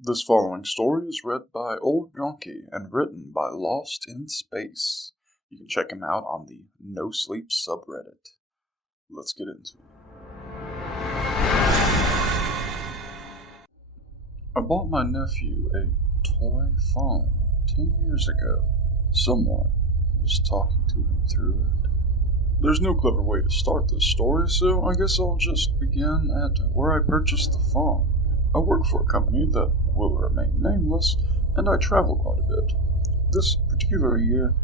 This following story is read by Old Donkey and written by Lost in Space. You can check him out on the No Sleep subreddit. Let's get into it. I bought my nephew a toy phone 10 years ago. Someone was talking to him through it. There's no clever way to start this story, so I guess I'll just begin at where I purchased the phone. I work for a company that will remain nameless, and I travel quite a bit. This particular year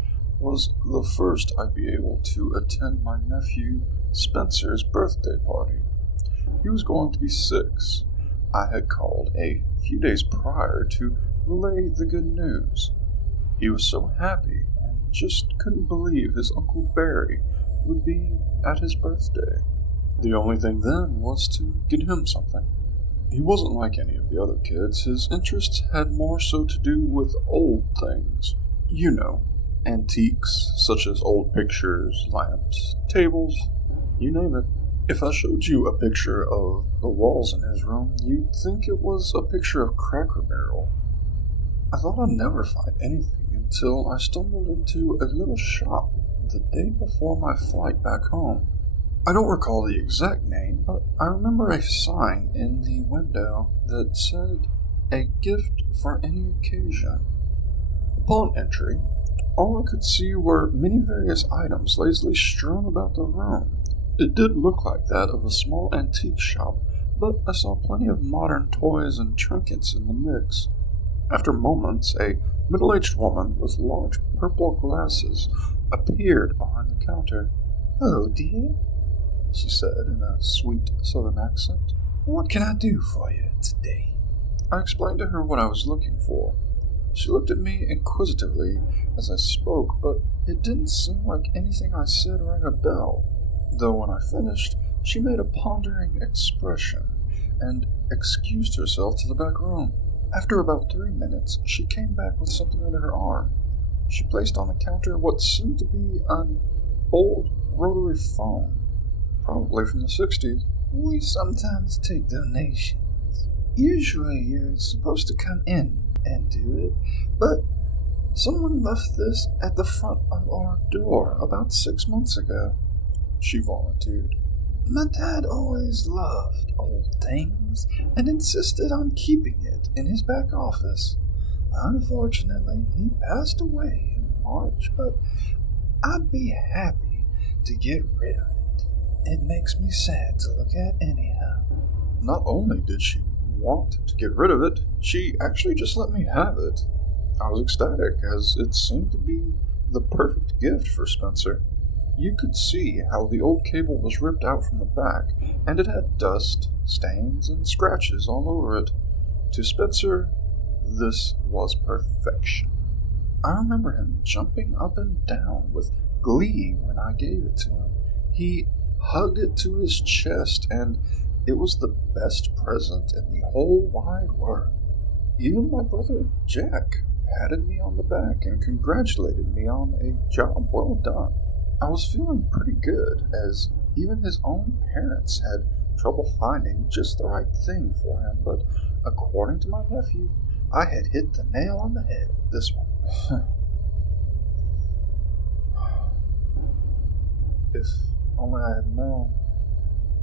was the first I'd be able to attend my nephew Spencer's birthday party. He was going to be 6. I had called a few days prior to relay the good news. He was so happy and just couldn't believe his Uncle Barry would be at his birthday. The only thing then was to get him something. He wasn't like any of the other kids. His interests had more so to do with old things. You know, antiques, such as old pictures, lamps, tables, you name it. If I showed you a picture of the walls in his room, you'd think it was a picture of Cracker Barrel. I thought I'd never find anything until I stumbled into a little shop the day before my flight back home. I don't recall the exact name, but I remember a sign in the window that said, "A gift for any occasion." Upon entry, all I could see were many various items lazily strewn about the room. It did look like that of a small antique shop, but I saw plenty of modern toys and trinkets in the mix. After moments, a middle-aged woman with large purple glasses appeared behind the counter. "Hello, dear," she said in a sweet southern accent. "What can I do for you today?" I explained to her what I was looking for. She looked at me inquisitively as I spoke, but it didn't seem like anything I said rang a bell, though when I finished, she made a pondering expression and excused herself to the back room. After about 3 minutes, she came back with something under her arm. She placed on the counter what seemed to be an old rotary phone, probably from the 60s. "We sometimes take donations. Usually you're supposed to come in and do it, but someone left this at the front of our door about 6 months ago," she volunteered. "My dad always loved old things and insisted on keeping it in his back office. Unfortunately, he passed away in March, but I'd be happy to get rid of it. It makes me sad to look at anyhow." Not only did she want to get rid of it, she actually just let me have it. I was ecstatic, as it seemed to be the perfect gift for Spencer. You could see how the old cable was ripped out from the back, and it had dust, stains, and scratches all over it. To Spencer, this was perfection. I remember him jumping up and down with glee when I gave it to him. He hugged it to his chest, and it was the best present in the whole wide world. Even my brother Jack patted me on the back and congratulated me on a job well done. I was feeling pretty good, as even his own parents had trouble finding just the right thing for him, but according to my nephew, I had hit the nail on the head with this one. If only I had known.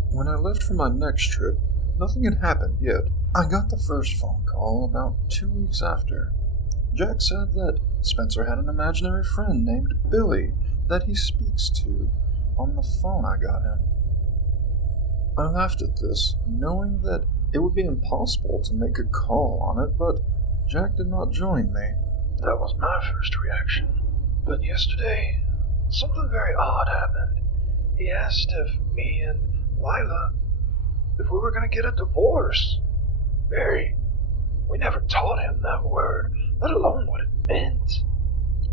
When I left for my next trip, nothing had happened yet. I got the first phone call about 2 weeks after. Jack said that Spencer had an imaginary friend named Billy that he speaks to on the phone I got him. I laughed at this, knowing that it would be impossible to make a call on it, but Jack did not join me. That was my first reaction. But yesterday, something very odd happened. He asked if me and Lila, if we were going to get a divorce. Barry, we never taught him that word, let alone what it meant.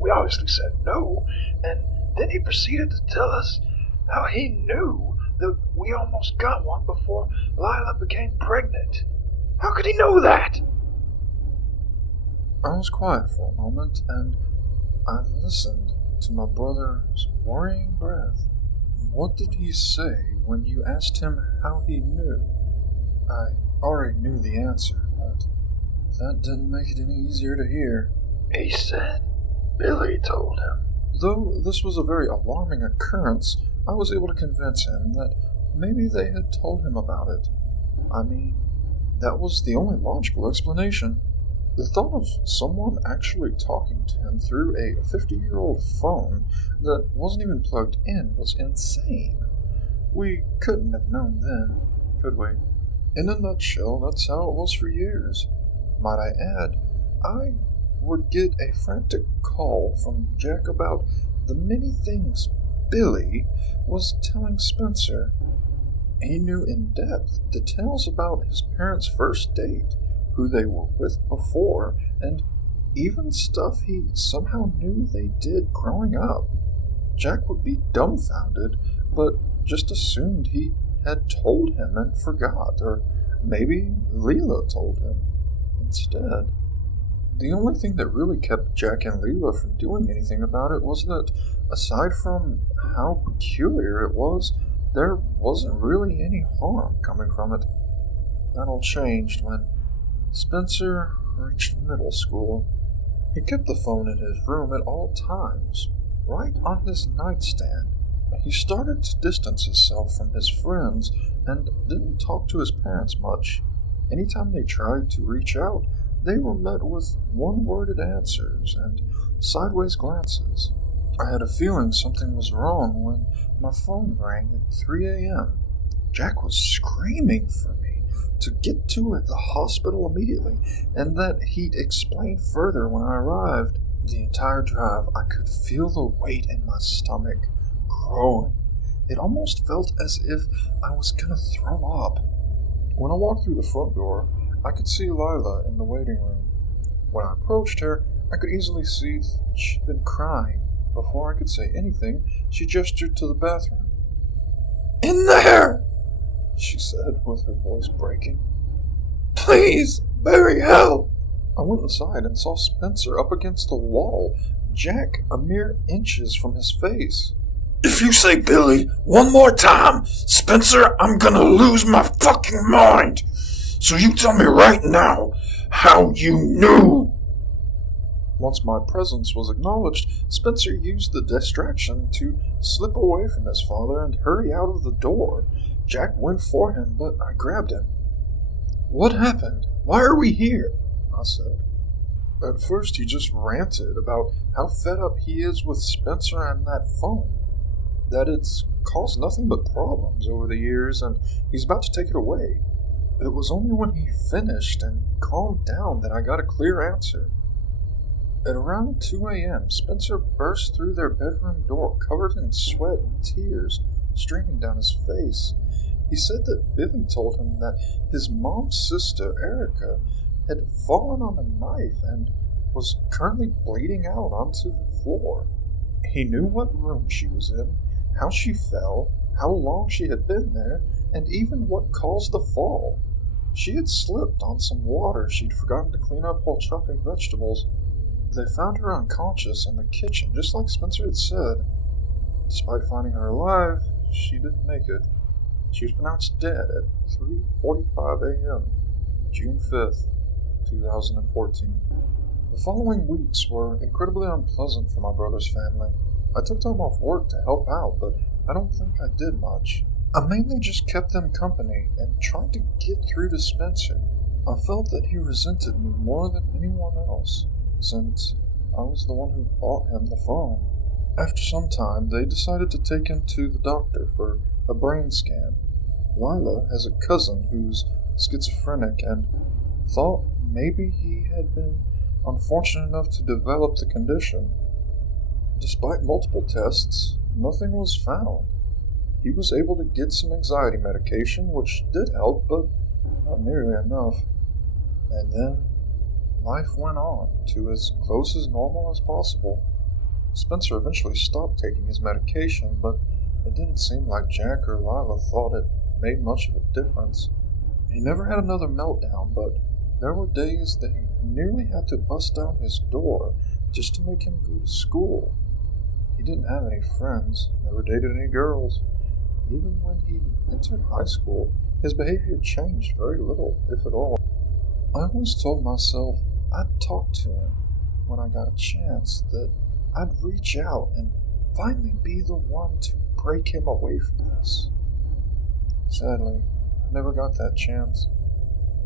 We obviously said no, and then he proceeded to tell us how he knew that we almost got one before Lila became pregnant. How could he know that? I was quiet for a moment, and I listened to my brother's worrying breath. What did he say when you asked him how he knew? I already knew the answer, but That didn't make it any easier to hear. He said Billy told him. Though this was a very alarming occurrence, I was able to convince him that maybe they had told him about it. I mean, that was the only logical explanation. The thought of someone actually talking to him through a 50-year-old phone that wasn't even plugged in was insane. We couldn't have known then, could we? In a nutshell, that's how it was for years. Might I add, I would get a frantic call from Jack about the many things Billy was telling Spencer. He knew in depth details about his parents' first date, who they were with before, and even stuff he somehow knew they did growing up. Jack would be dumbfounded, but just assumed he had told him and forgot, or maybe Leela told him instead. The only thing that really kept Jack and Leela from doing anything about it was that, aside from how peculiar it was, there wasn't really any harm coming from it. That all changed when Spencer reached middle school. He kept the phone in his room at all times, right on his nightstand. He started to distance himself from his friends and didn't talk to his parents much. Anytime they tried to reach out, they were met with one-worded answers and sideways glances. I had a feeling something was wrong when my phone rang at 3 a.m. Jack was screaming for me to get to the hospital immediately, and that he'd explain further when I arrived. The entire drive, I could feel the weight in my stomach growing. It almost felt as if I was gonna throw up. When I walked through the front door, I could see Lila in the waiting room. When I approached her, I could easily see she'd been crying. Before I could say anything, she gestured to the bathroom. "In there!" she said, with her voice breaking. "Please, bury help!" I went inside and saw Spencer up against the wall, Jack a mere inches from his face. "If you say Billy one more time, Spencer, I'm gonna lose my fucking mind! So you tell me right now how you knew!" Once my presence was acknowledged, Spencer used the distraction to slip away from his father and hurry out of the door. Jack went for him, but I grabbed him. "What happened? Why are we here?" I said. At first he just ranted about how fed up he is with Spencer and that phone, that it's caused nothing but problems over the years and he's about to take it away. It was only when he finished and calmed down that I got a clear answer. At around 2 a.m., Spencer burst through their bedroom door covered in sweat and tears streaming down his face. He said that Billy told him that his mom's sister, Erica, had fallen on a knife and was currently bleeding out onto the floor. He knew what room she was in, how she fell, how long she had been there, and even what caused the fall. She had slipped on some water she'd forgotten to clean up while chopping vegetables. They found her unconscious in the kitchen, just like Spencer had said. Despite finding her alive, she didn't make it. She was pronounced dead at 3:45 a.m., June 5th, 2014. The following weeks were incredibly unpleasant for my brother's family. I took time off work to help out, but I don't think I did much. I mainly just kept them company and tried to get through to Spencer. I felt that he resented me more than anyone else, since I was the one who bought him the phone. After some time, they decided to take him to the doctor for a brain scan. Lila has a cousin who's schizophrenic and thought maybe he had been unfortunate enough to develop the condition. Despite multiple tests, nothing was found. He was able to get some anxiety medication, which did help, but not nearly enough. And then life went on to as close as normal as possible. Spencer eventually stopped taking his medication, but it didn't seem like Jack or Lila thought it made much of a difference. He never had another meltdown, but there were days that he nearly had to bust down his door just to make him go to school. He didn't have any friends, never dated any girls. Even when he entered high school, his behavior changed very little, if at all. I always told myself I'd talk to him when I got a chance, that I'd reach out and finally be the one to break him away from this. Sadly, I never got that chance.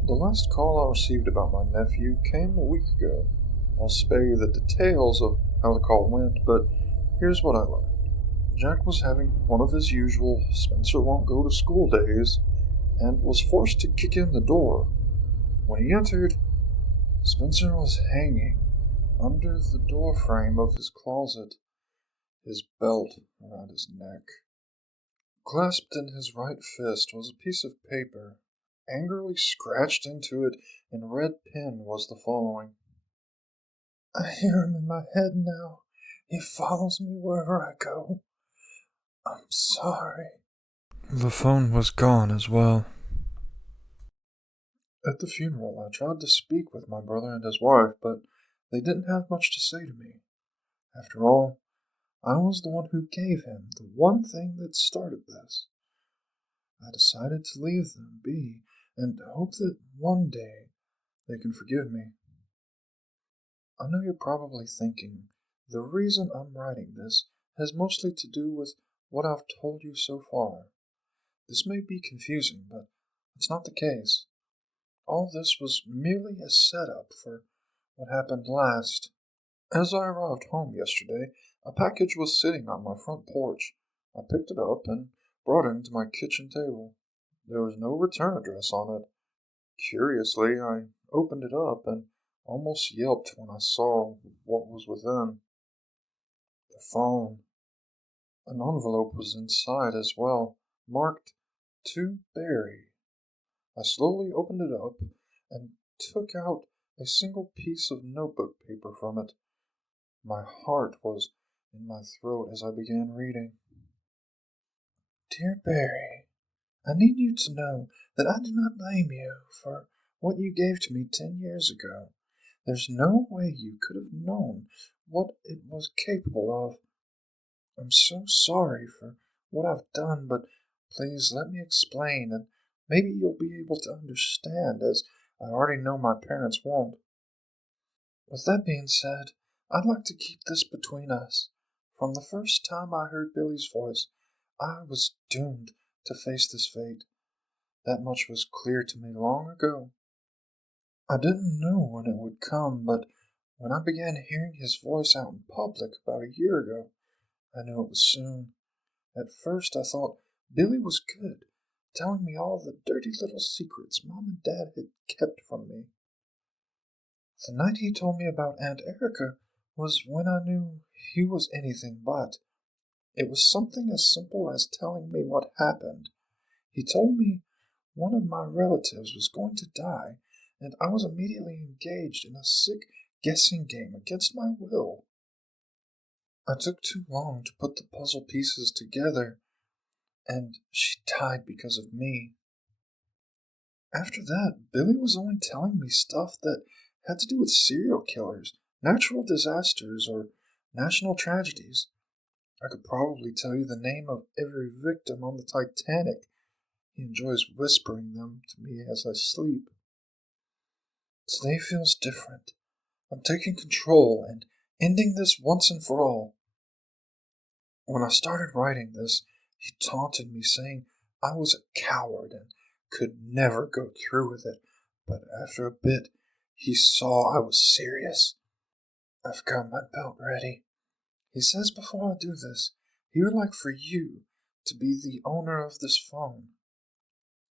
The last call I received about my nephew came a week ago. I'll spare you the details of how the call went, but here's what I learned. Jack was having one of his usual Spencer won't go to school days and was forced to kick in the door. When he entered, Spencer was hanging under the door frame of his closet, his belt around his neck. Clasped in his right fist was a piece of paper. Angrily scratched into it in red pen was the following: I hear him in my head now. He follows me wherever I go. I'm sorry. The phone was gone as well. At the funeral, I tried to speak with my brother and his wife, but they didn't have much to say to me. After all, I was the one who gave him the one thing that started this. I decided to leave them be and hope that one day they can forgive me. I know you're probably thinking the reason I'm writing this has mostly to do with what I've told you so far. This may be confusing, but it's not the case. All this was merely a setup for what happened last. As I arrived home yesterday, a package was sitting on my front porch. I picked it up and brought it to my kitchen table. There was no return address on it. Curiously, I opened it up and almost yelped when I saw what was within. The phone. An envelope was inside as well, marked To Barry. I slowly opened it up and took out a single piece of notebook paper from it. My heart was in my throat as I began reading. Dear Barry, I need you to know that I do not blame you for what you gave to me 10 years ago. There's no way you could have known what it was capable of. I'm so sorry for what I've done, but please let me explain, and maybe you'll be able to understand, as I already know my parents won't. With that being said, I'd like to keep this between us. From the first time I heard Billy's voice, I was doomed to face this fate. That much was clear to me long ago. I didn't know when it would come, but when I began hearing his voice out in public about a year ago, I knew it was soon. At first I thought Billy was good, telling me all the dirty little secrets Mom and Dad had kept from me. The night he told me about Aunt Erica was when I knew he was anything but. It was something as simple as telling me what happened. He told me one of my relatives was going to die, and I was immediately engaged in a sick guessing game against my will. I took too long to put the puzzle pieces together, and she died because of me. After that, Billy was only telling me stuff that had to do with serial killers, natural disasters, or national tragedies. I could probably tell you the name of every victim on the Titanic. He enjoys whispering them to me as I sleep. Today feels different. I'm taking control and ending this once and for all. When I started writing this, he taunted me, saying I was a coward and could never go through with it, but after a bit, he saw I was serious. I've got my belt ready. He says before I do this, he would like for you to be the owner of this phone.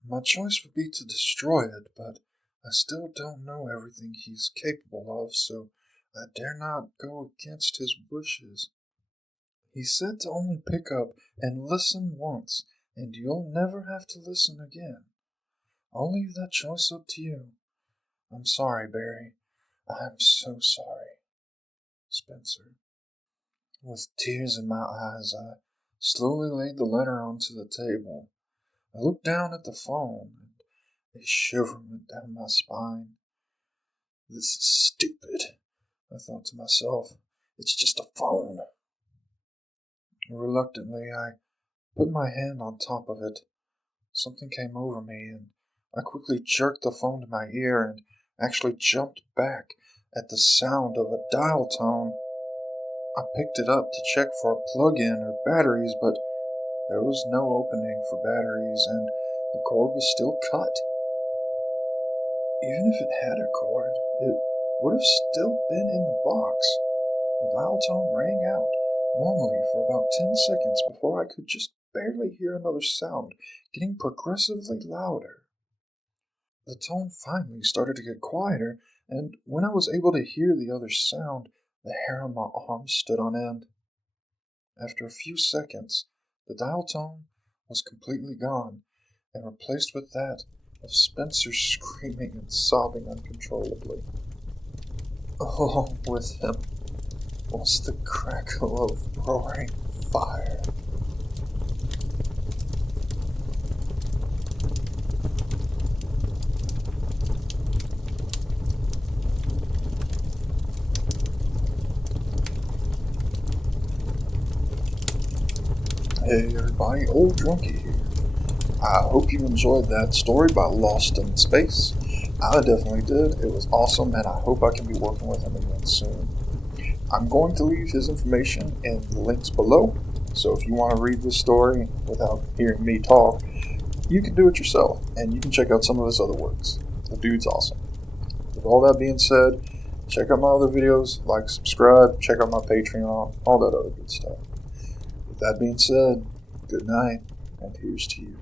My choice would be to destroy it, but I still don't know everything he's capable of, so I dare not go against his wishes. He said to only pick up and listen once, and you'll never have to listen again. I'll leave that choice up to you. I'm sorry, Barry. I'm so sorry. Spencer. With tears in my eyes, I slowly laid the letter onto the table. I looked down at the phone, and a shiver went down my spine. This is stupid, I thought to myself. It's just a phone. Reluctantly, I put my hand on top of it. Something came over me, and I quickly jerked the phone to my ear and actually jumped back at the sound of a dial tone. I picked it up to check for a plug-in or batteries, but there was no opening for batteries and the cord was still cut. Even if it had a cord, it would have still been in the box. The dial tone rang out normally for about 10 seconds before I could just barely hear another sound, getting progressively louder. The tone finally started to get quieter, and when I was able to hear the other sound, the hair on my arm stood on end. After a few seconds, the dial tone was completely gone and replaced with that of Spencer screaming and sobbing uncontrollably. Along with him was the crackle of roaring fire. Hey everybody, Old Drunky here. I hope you enjoyed that story by Lost in Space. I definitely did. It was awesome, and I hope I can be working with him again soon. I'm going to leave his information in the links below, so if you want to read this story without hearing me talk, you can do it yourself, and you can check out some of his other works. The dude's awesome. With all that being said, check out my other videos, like, subscribe, check out my Patreon, all that other good stuff. With that being said, good night, and here's to you.